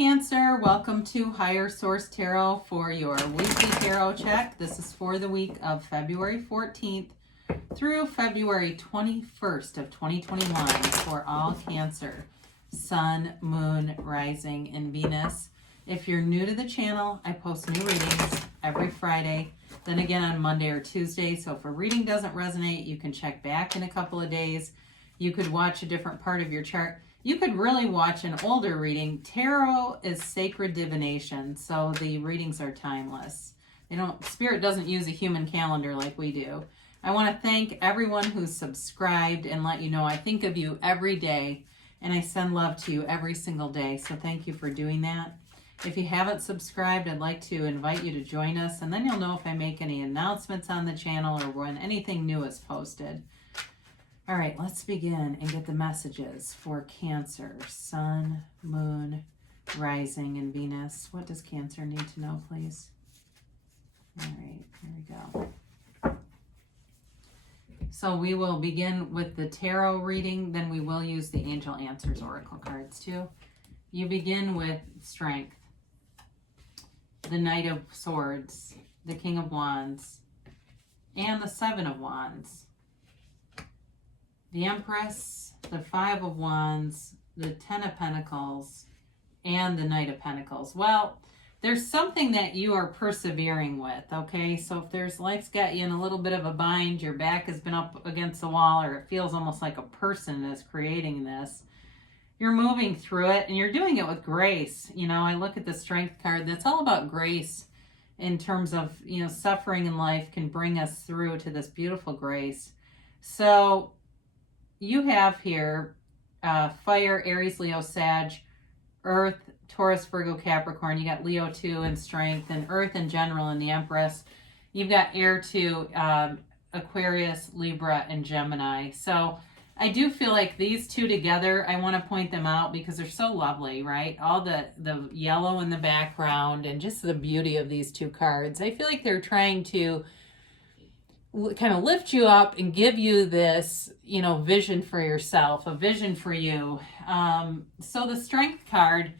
Cancer, welcome to Higher Source Tarot for your weekly tarot check. This is for the week of February 14th through February 21st of 2021 for all Cancer, Sun, Moon, Rising, and Venus. If you're new to the channel, I post new readings every Friday, then again on Monday or Tuesday. So if a reading doesn't resonate, you can check back in a couple of days. You could watch a different part of your chart. You could really watch an older reading. Tarot is sacred divination, so the readings are timeless. Spirit doesn't use a human calendar like we do. I want to thank everyone who's subscribed and let you know I think of you every day, and I send love to you every single day, so thank you for doing that. If you haven't subscribed, I'd like to invite you to join us, and then you'll know if I make any announcements on the channel or when anything new is posted. All right, let's begin and get the messages for Cancer, Sun, Moon, Rising, and Venus. What does Cancer need to know, please? All right, here we go. So we will begin with the tarot reading, then we will use the Angel Answers Oracle cards too. You begin with Strength, the Knight of Swords, the King of Wands, and the Seven of Wands. The Empress, the Five of Wands, the Ten of Pentacles, and the Knight of Pentacles. Well, there's something that you are persevering with, okay? So if life's got you in a little bit of a bind, your back has been up against the wall, or it feels almost like a person is creating this, you're moving through it, and you're doing it with grace. You know, I look at the Strength card. That's all about grace in terms of, suffering in life can bring us through to this beautiful grace. So you have here Fire, Aries, Leo, Sag, Earth, Taurus, Virgo, Capricorn. You got Leo too in Strength, and Earth in general in the Empress. You've got Air too, Aquarius, Libra, and Gemini. So I do feel like these two together, I want to point them out because they're so lovely, right? All the yellow in the background and just the beauty of these two cards. I feel like they're trying to kind of lift you up and give you this, vision for yourself, a vision for you. So the Strength card,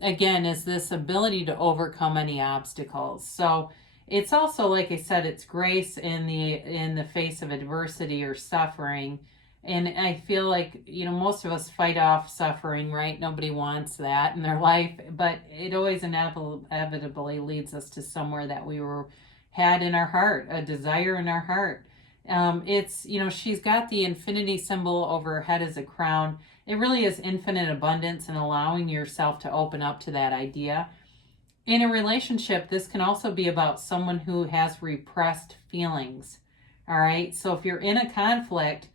again, is this ability to overcome any obstacles. So it's also, like I said, it's grace in the face of adversity or suffering. And I feel like, most of us fight off suffering, right? Nobody wants that in their life, but it always inevitably leads us to somewhere that we had in our heart, a desire in our heart. It's, she's got the infinity symbol over her head as a crown. It really is infinite abundance and allowing yourself to open up to that idea. In a relationship, this can also be about someone who has repressed feelings. All right. So if you're in a conflict,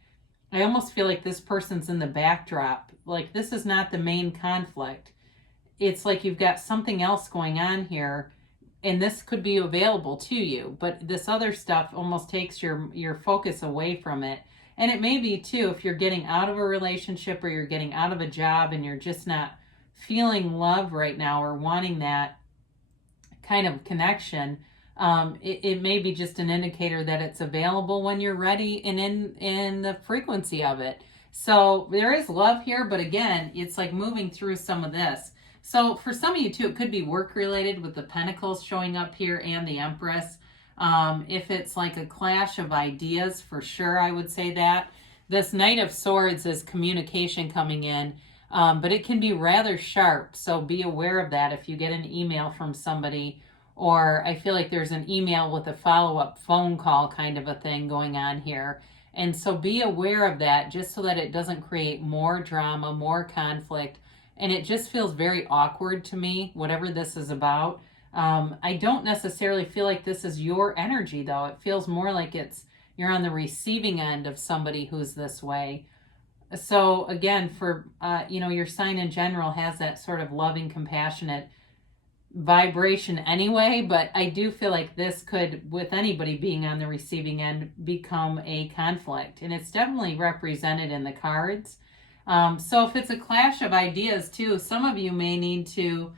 I almost feel like this person's in the backdrop. Like this is not the main conflict. It's like you've got something else going on here, and this could be available to you, but this other stuff almost takes your focus away from it. And it may be too, if you're getting out of a relationship or you're getting out of a job and you're just not feeling love right now or wanting that kind of connection, it may be just an indicator that it's available when you're ready and in the frequency of it. So there is love here, but again, it's like moving through some of this. So for some of you too, it could be work related with the Pentacles showing up here and the Empress. If it's like a clash of ideas, for sure, I would say that. This Knight of Swords is communication coming in, but it can be rather sharp. So be aware of that if you get an email from somebody, or I feel like there's an email with a follow-up phone call kind of a thing going on here. And so be aware of that just so that it doesn't create more drama, more conflict. And it just feels very awkward to me, whatever this is about. I don't necessarily feel like this is your energy, though. It feels more like you're on the receiving end of somebody who's this way. So again, for, your sign in general has that sort of loving, compassionate vibration anyway, but I do feel like this could, with anybody being on the receiving end, become a conflict. And it's definitely represented in the cards. So if it's a clash of ideas too, some of you may need to,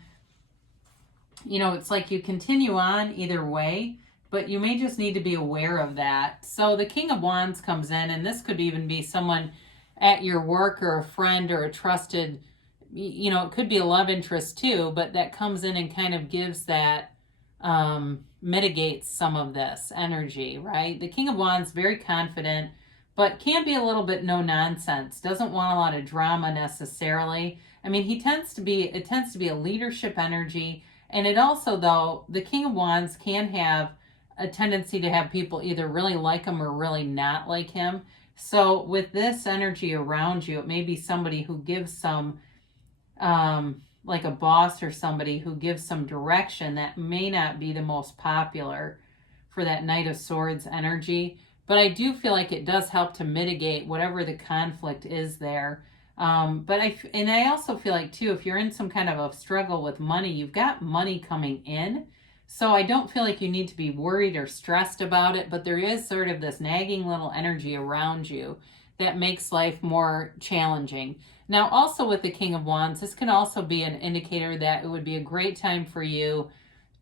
it's like you continue on either way, but you may just need to be aware of that. So the King of Wands comes in, and this could even be someone at your work or a friend or a trusted it could be a love interest too, but that comes in and kind of gives that, mitigates some of this energy, right? The King of Wands, very confident, but can be a little bit no nonsense, doesn't want a lot of drama necessarily. I mean, it tends to be a leadership energy. And it also, though, the King of Wands can have a tendency to have people either really like him or really not like him. So with this energy around you, it may be somebody who gives some, like a boss or somebody who gives some direction that may not be the most popular for that Knight of Swords energy. But I do feel like it does help to mitigate whatever the conflict is there. But I also feel like too, if you're in some kind of a struggle with money, you've got money coming in. So I don't feel like you need to be worried or stressed about it, but there is sort of this nagging little energy around you that makes life more challenging. Now, also with the King of Wands, this can also be an indicator that it would be a great time for you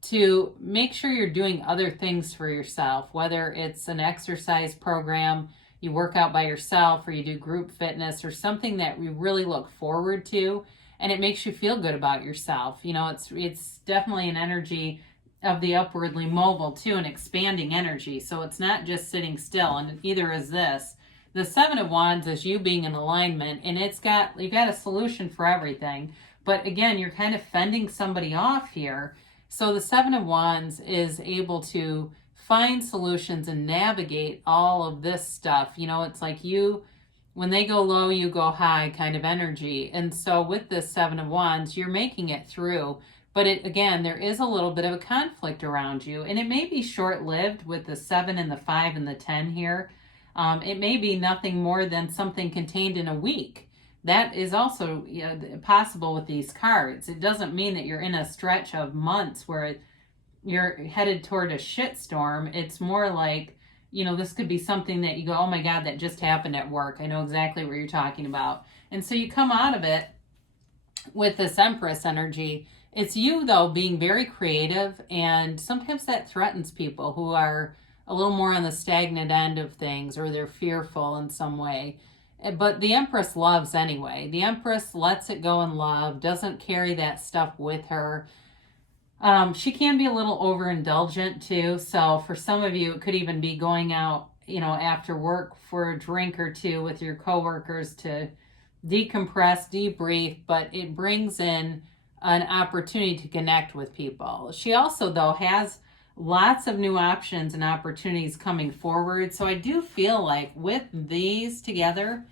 to make sure you're doing other things for yourself, whether it's an exercise program, you work out by yourself, or you do group fitness, or something that you really look forward to, and it makes you feel good about yourself. It's definitely an energy of the upwardly mobile too, an expanding energy. So it's not just sitting still, and either is this. The Seven of Wands is you being in alignment, and you've got a solution for everything. But again, you're kind of fending somebody off here. So the Seven of Wands is able to find solutions and navigate all of this stuff. It's like when they go low, you go high kind of energy. And so with this Seven of Wands, you're making it through. But again, there is a little bit of a conflict around you, and it may be short-lived with the 7 and the 5 and the 10 here. It may be nothing more than something contained in a week. That is also possible with these cards. It doesn't mean that you're in a stretch of months where you're headed toward a shitstorm. It's more like, this could be something that you go, oh my God, that just happened at work. I know exactly what you're talking about. And so you come out of it with this Empress energy. It's you, though, being very creative, and sometimes that threatens people who are a little more on the stagnant end of things, or they're fearful in some way. But the Empress loves anyway. The Empress lets it go in love, doesn't carry that stuff with her. She can be a little overindulgent too. So for some of you, it could even be going out, after work for a drink or two with your coworkers to decompress, debrief, but it brings in an opportunity to connect with people. She also, though, has lots of new options and opportunities coming forward. So I do feel like with these together,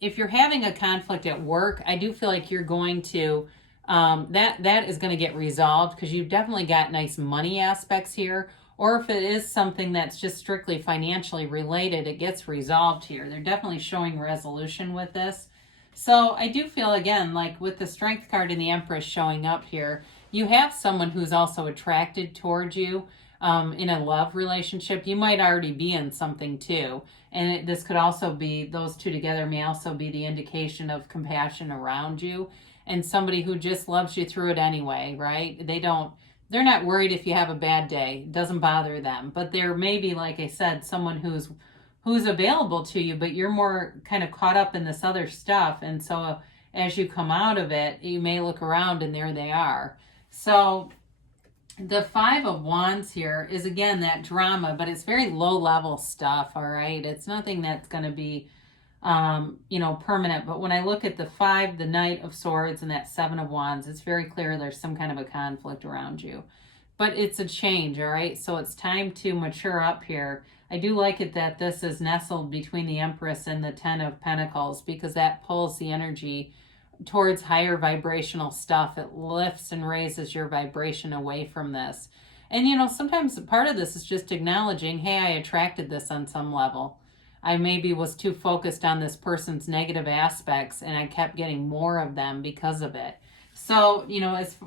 if you're having a conflict at work, I do feel like you're going to, that is going to get resolved, because you've definitely got nice money aspects here. Or if it is something that's just strictly financially related, it gets resolved here. They're definitely showing resolution with this. So I do feel, again, like with the Strength card and the Empress showing up here, you have someone who's also attracted towards you in a love relationship. You might already be in something too. And this could also be, those two together may also be the indication of compassion around you, and somebody who just loves you through it anyway, right? They're not worried if you have a bad day. It doesn't bother them. But there may be, like I said, someone who's available to you, but you're more kind of caught up in this other stuff. And so as you come out of it, you may look around and there they are. So the 5 of Wands here is, again, that drama, but it's very low level stuff. All right. It's nothing that's going to be, permanent. But when I look at the 5, the Knight of Swords, and that 7 of Wands, it's very clear there's some kind of a conflict around you, but it's a change. All right. So it's time to mature up here. I do like it that this is nestled between the Empress and the 10 of Pentacles, because that pulls the energy towards higher vibrational stuff. It lifts and raises your vibration away from this. And, sometimes part of this is just acknowledging, hey, I attracted this on some level. I maybe was too focused on this person's negative aspects, and I kept getting more of them because of it. So,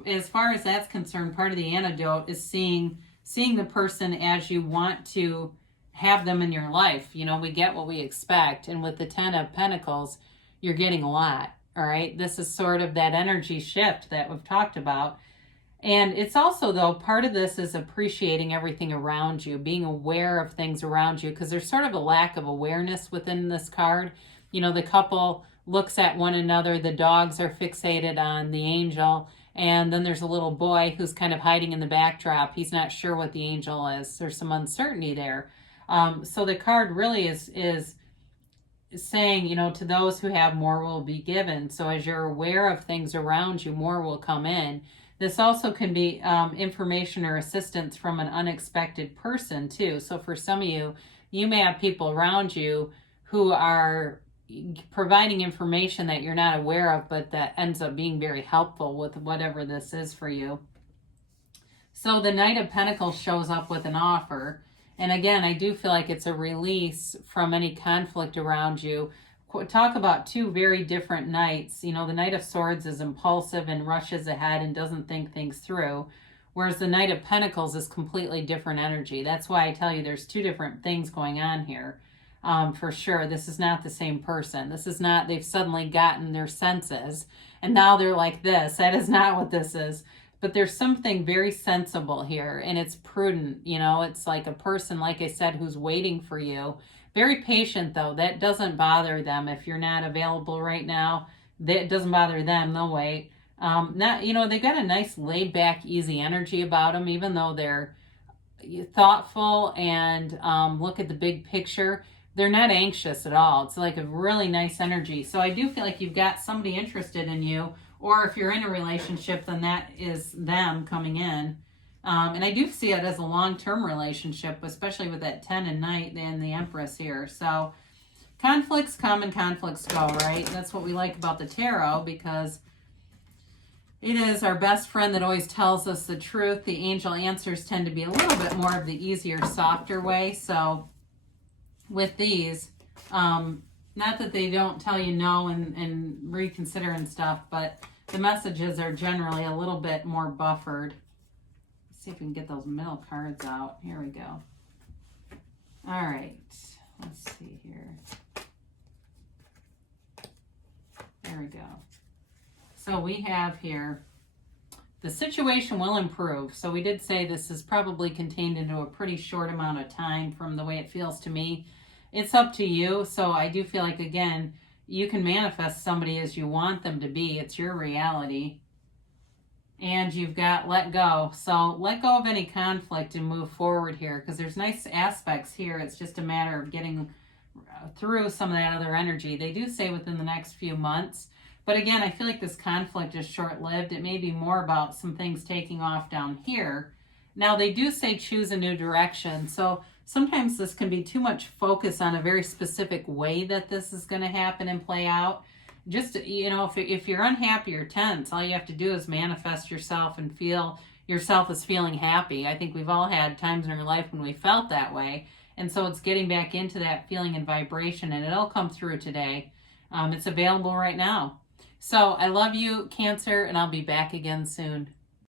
as far as that's concerned, part of the antidote is seeing the person as you want to have them in your life. We get what we expect. And with the 10 of Pentacles, you're getting a lot. All right. This is sort of that energy shift that we've talked about. And it's also, though, part of this is appreciating everything around you, being aware of things around you, because there's sort of a lack of awareness within this card. The couple looks at one another. The dogs are fixated on the angel. And then there's a little boy who's kind of hiding in the backdrop. He's not sure what the angel is. There's some uncertainty there. So the card really is saying, to those who have, more will be given. So as you're aware of things around you, more will come in. This also can be information or assistance from an unexpected person too. So for some of you, you may have people around you who are providing information that you're not aware of, but that ends up being very helpful with whatever this is for you. So the Knight of Pentacles shows up with an offer. And again, I do feel like it's a release from any conflict around you. Talk about two very different knights. The Knight of Swords is impulsive and rushes ahead and doesn't think things through. Whereas the Knight of Pentacles is completely different energy. That's why I tell you there's two different things going on here. For sure, this is not the same person. This is not, they've suddenly gotten their senses and now they're like this. That is not what this is. But there's something very sensible here, and it's prudent. It's like a person, like I said, who's waiting for you. Very patient, though. That doesn't bother them. If you're not available right now, that doesn't bother them. They'll wait. They got a nice laid back, easy energy about them, even though they're thoughtful and look at the big picture. They're not anxious at all. It's like a really nice energy. So I do feel like you've got somebody interested in you. Or if you're in a relationship, then that is them coming in. And I do see it as a long-term relationship, especially with that 10 and Knight and the Empress here. So conflicts come and conflicts go, right? That's what we like about the tarot, because it is our best friend that always tells us the truth. The angel answers tend to be a little bit more of the easier, softer way. So with these, not that they don't tell you no and reconsider and stuff, but the messages are generally a little bit more buffered. Let's see if we can get those middle cards out. Here we go. All right. Let's see here. There we go. So we have here, the situation will improve. So we did say this is probably contained into a pretty short amount of time from the way it feels to me. It's up to you. So I do feel like, again, you can manifest somebody as you want them to be. It's your reality. And you've got let go. So let go of any conflict and move forward here, because there's nice aspects here. It's just a matter of getting through some of that other energy. They do say within the next few months. But again, I feel like this conflict is short-lived. It may be more about some things taking off down here. Now, they do say choose a new direction. So sometimes this can be too much focus on a very specific way that this is going to happen and play out. Just, if you're unhappy or tense, all you have to do is manifest yourself and feel yourself as feeling happy. I think we've all had times in our life when we felt that way. And so it's getting back into that feeling and vibration, and it'll come through today. It's available right now. So I love you, Cancer, and I'll be back again soon.